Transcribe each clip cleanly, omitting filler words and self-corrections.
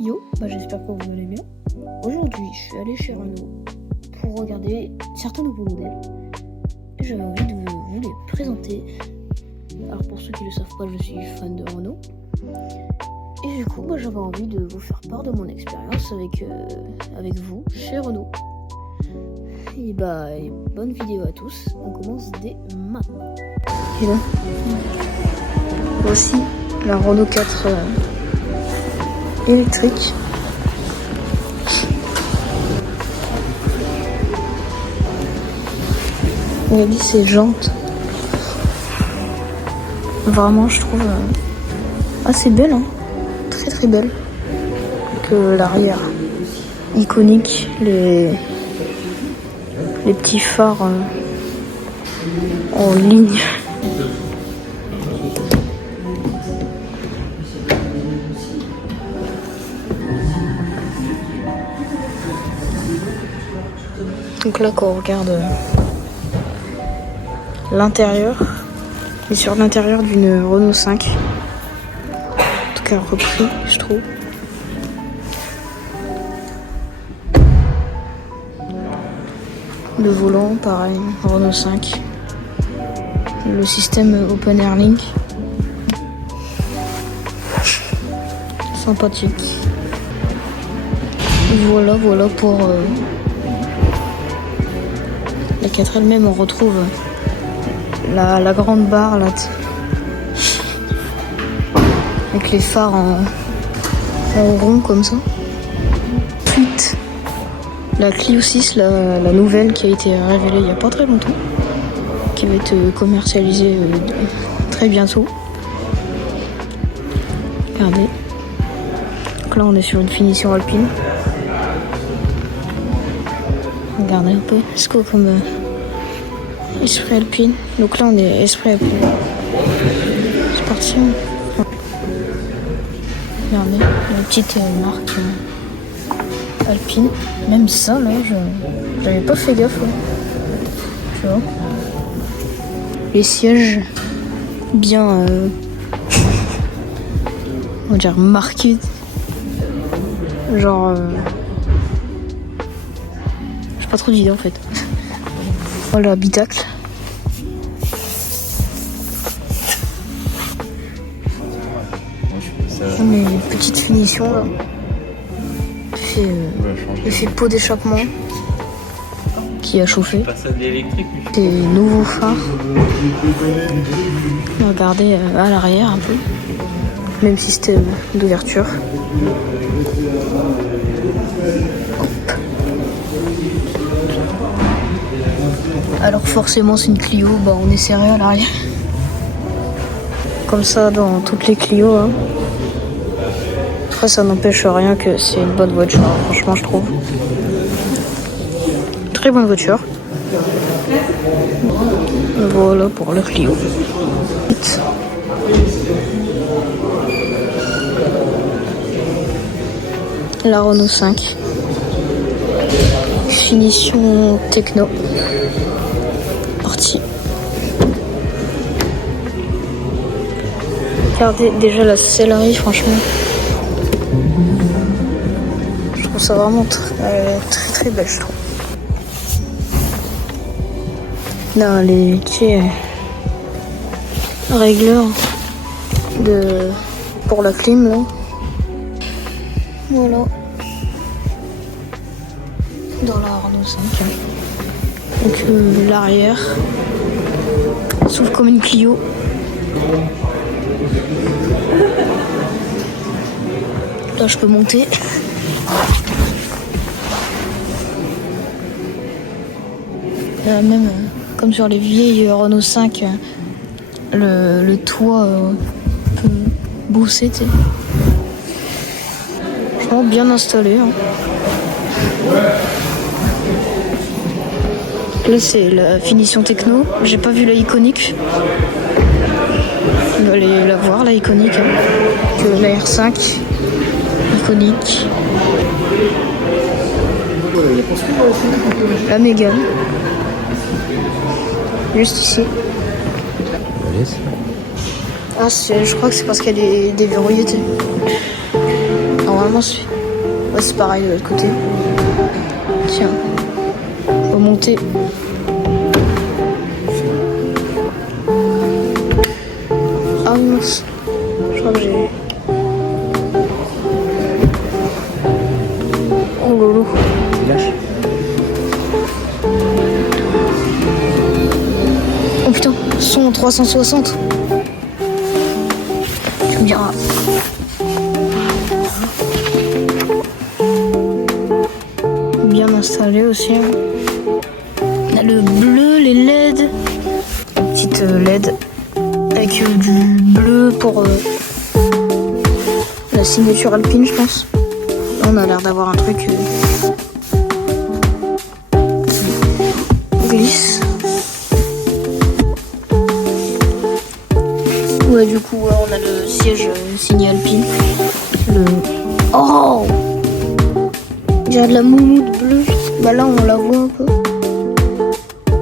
Yo, j'espère que vous allez bien. Aujourd'hui, je suis allé chez Renault pour regarder certains nouveaux modèles et j'avais envie de vous les présenter. Alors pour ceux qui ne le savent pas, je suis fan de Renault et du coup, j'avais envie de vous faire part de mon expérience avec vous chez Renault. Et bonne vidéo à tous. On commence dès maintenant. Et là, voici la Renault 4 électrique. Regardez ces jantes. Vraiment, je trouve assez belle, hein. Très très belle. Que l'arrière iconique, les petits phares en ligne. Donc là, quand on regarde l'intérieur, et sur l'intérieur d'une Renault 5, en tout cas repris, je trouve. Le volant, pareil, Renault 5. Le système Open Air Link. Sympathique. Voilà pour la 4 elle-même. On retrouve la grande barre là, avec les phares en rond comme ça. Ensuite, la Clio 6, la nouvelle qui a été révélée il n'y a pas très longtemps, qui va être commercialisée très bientôt. Regardez. Donc là on est sur une finition alpine. Regardez un peu, c'est quoi comme esprit alpine. Donc là on est esprit alpine. C'est parti. Regardez, la petite marque alpine. Même ça là, j'avais pas fait gaffe. Tu vois. Les sièges bien on va dire marqués. Genre j'ai pas trop d'idées en fait. Voilà, habitacle. On a une petite finition là. Effet pot d'échappement qui a chauffé. Des nouveaux phares. Regardez à l'arrière un peu. Même système d'ouverture. Alors forcément c'est une Clio, on est serré à l'arrière. Comme ça dans toutes les Clio. Hein. Après ça n'empêche rien que c'est une bonne voiture, franchement je trouve. Très bonne voiture. Voilà pour le Clio. La Renault 5. Finition techno. Parti. Regardez déjà la sellerie, franchement. Je trouve ça vraiment très très belle, je trouve. Là, les petits régleurs pour la clim là. Voilà. Dans la Renault 5. Donc l'arrière s'ouvre comme une Clio. Là je peux monter. Là, même comme sur les vieilles Renault 5, le toit peut bousser. Franchement bien installé. Hein. Là c'est la finition techno. J'ai pas vu la iconique. On va aller la voir, la iconique. Hein. Que la R5 iconique. La Mégane. Juste ici. Ah, je crois que c'est parce qu'elle est déverrouillée. Normalement, c'est pareil de l'autre côté. Tiens, faut monter. Ah mince, je crois que j'ai... Oh lolo. Oh putain, son 360. Tu me diras. Bien installé aussi. On a le bleu, les LED. Petite LED. Avec du bleu pour la signature alpine, je pense. Là, on a l'air d'avoir un truc qui glisse. Ouais, du coup, on a le siège signé alpine. Oh! J'ai de la moumoute bleue. Bah là, on la voit un peu.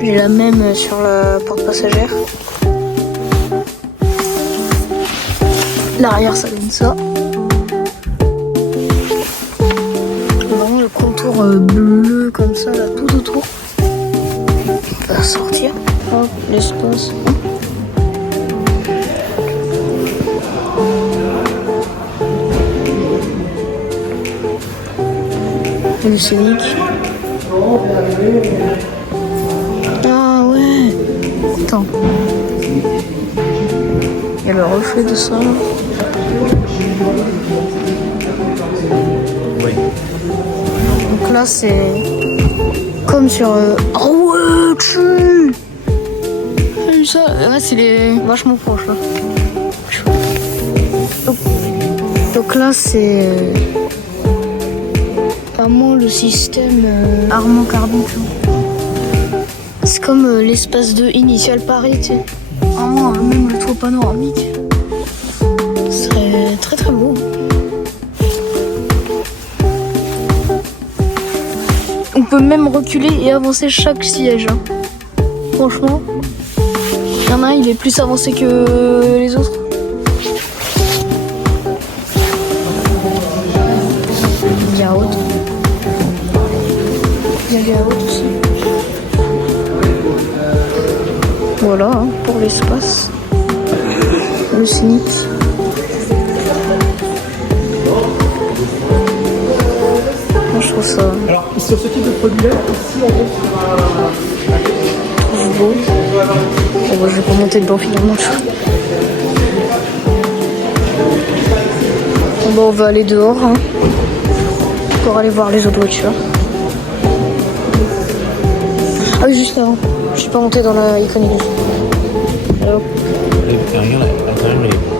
J'ai la même sur la porte passagère. L'arrière, ça donne ça. Vraiment le contour bleu comme ça, là, tout autour. On va sortir. Hop, l'espace. Le scénic. Ah ouais. Attends. Il y a le reflet de ça. Oui. Donc là c'est comme sur... Oh ouais, tu. Ça, là c'est les vachement proche là. Donc là c'est vraiment le système Armand Carbon. C'est comme l'espace de Initial Paris, tu sais. Vraiment, même le toit panoramique. Ce serait très très beau. On peut même reculer et avancer chaque siège. Hein. Franchement, il y en a un, il est plus avancé que les autres. Il y a haute. Il y a la haute aussi. Voilà hein, pour l'espace. Le scénic. Moi je trouve ça. Alors sur ce type de produit-là, ici on est sur beau. Bon, bah, je vais pas monter dedans finalement. Bon, bah, on va aller dehors hein, pour aller voir les autres voitures. Ah oui, juste avant. Je suis pas monté dans la iconique.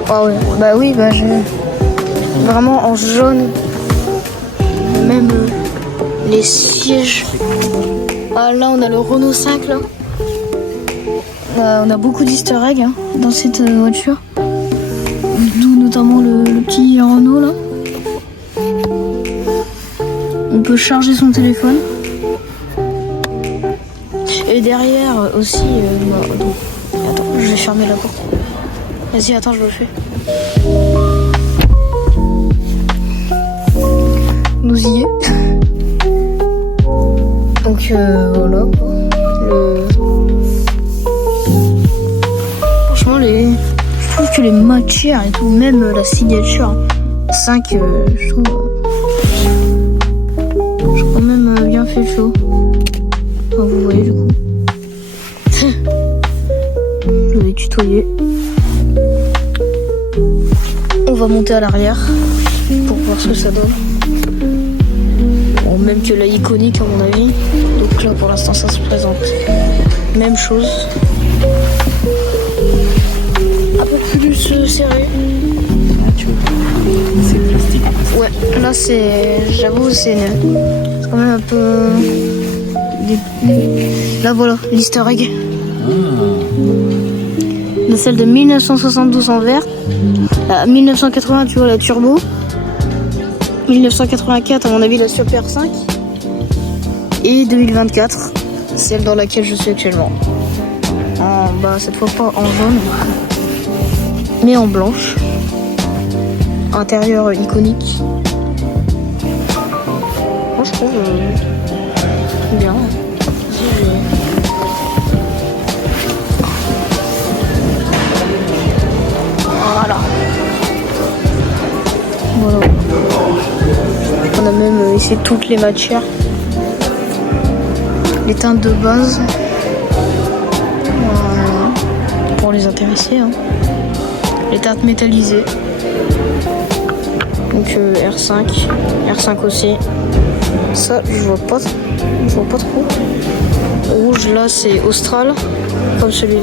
Ah ouais, bah oui, bah j'ai vraiment en jaune. Même les sièges. Ah là, on a le Renault 5 là. On a beaucoup d'easter eggs hein, dans cette voiture. D'où notamment le petit Renault là. On peut charger son téléphone. Et derrière aussi, attends, je vais fermer la porte. Vas-y, attends, je le fais. Nous y est. Donc voilà. Franchement, je trouve que les matières et tout, même la signature 5, je trouve quand même bien fait le show. Enfin, vous voyez du coup. Je vais tutoyer. On va monter à l'arrière pour voir ce que ça donne. Bon, même que la iconique à mon avis. Donc là pour l'instant ça se présente. Même chose. Un peu plus serré. c'est plastique. Ouais, là c'est. J'avoue c'est quand même un peu. Là voilà, l'easter egg. De celle de 1972 en vert. 1980 tu vois la turbo. 1984 à mon avis la Super 5. Et 2024, celle dans laquelle je suis actuellement. Cette fois pas en jaune, mais en blanche. Intérieur iconique. Moi je trouve bien. Voilà. Voilà. On a même ici toutes les matières. Les teintes de base. Voilà. Pour les intéressés. Hein. Les teintes métallisées. Donc R5. R5 aussi. Ça, je vois pas trop. Rouge, là, c'est Austral. Comme celui de...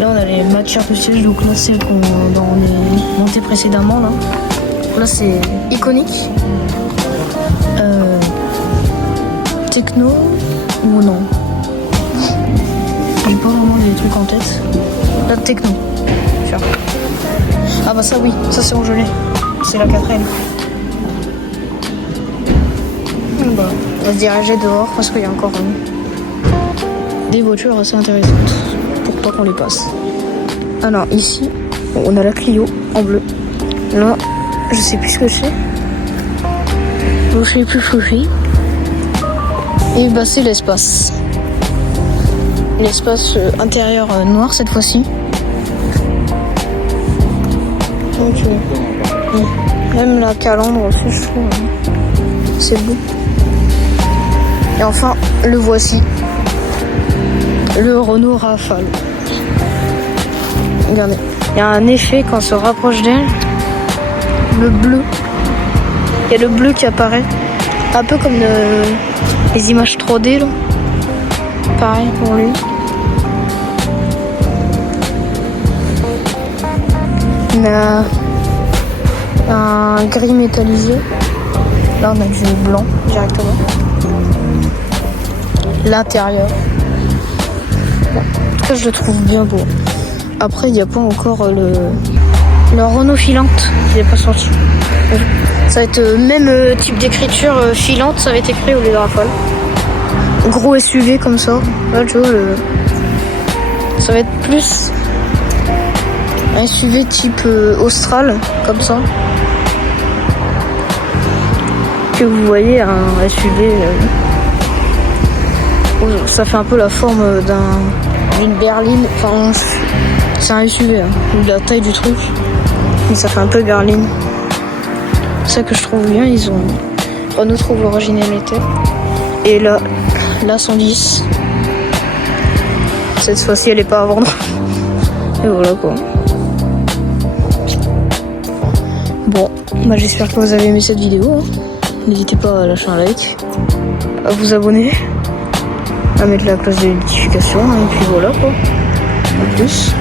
Là, on a les matières de siège, donc là, c'est qu'on est monté précédemment. Là c'est iconique. Techno ou non? J'ai pas vraiment les trucs en tête. Là, techno. Tiens. Ah bah ça, oui. Ça, c'est en gelé. C'est la 4L. Bah, on va se diriger dehors parce qu'il y a encore des voitures assez intéressantes pour pas qu'on les passe. Alors ici, on a la Clio en bleu. Là, je sais plus ce que c'est. Je sais plus ce que c'est. Et bah c'est l'espace. L'espace intérieur noir cette fois-ci. Donc même la calandre aussi, je trouve. C'est beau. Et enfin, le voici. Le Renault Rafale. Regardez. Il y a un effet quand on se rapproche d'elle. Le bleu. Il y a le bleu qui apparaît. Un peu comme les images 3D là. Pareil pour lui. On a un gris métallisé. Là on a du blanc directement. L'intérieur. Bon, en tout cas je le trouve bien beau. Après il n'y a pas encore le Renault filante qui n'est pas sorti. Ça va être même type d'écriture filante, ça va être écrit au lieu de Rafale. Gros SUV comme ça. Là tu vois ça va être plus un SUV type Austral comme ça. Que vous voyez un SUV ça fait un peu la forme d'une berline. Enfin c'est un SUV hein, vu la taille du truc. Mais ça fait un peu berline. C'est ça que je trouve bien, Renault trouve l'originalité. Et là, la 110. Cette fois-ci, elle est pas à vendre. Et voilà quoi. Bon, bah j'espère que vous avez aimé cette vidéo. Hein. N'hésitez pas à lâcher un like, à vous abonner, à mettre la cloche de notification, et puis voilà quoi. A plus.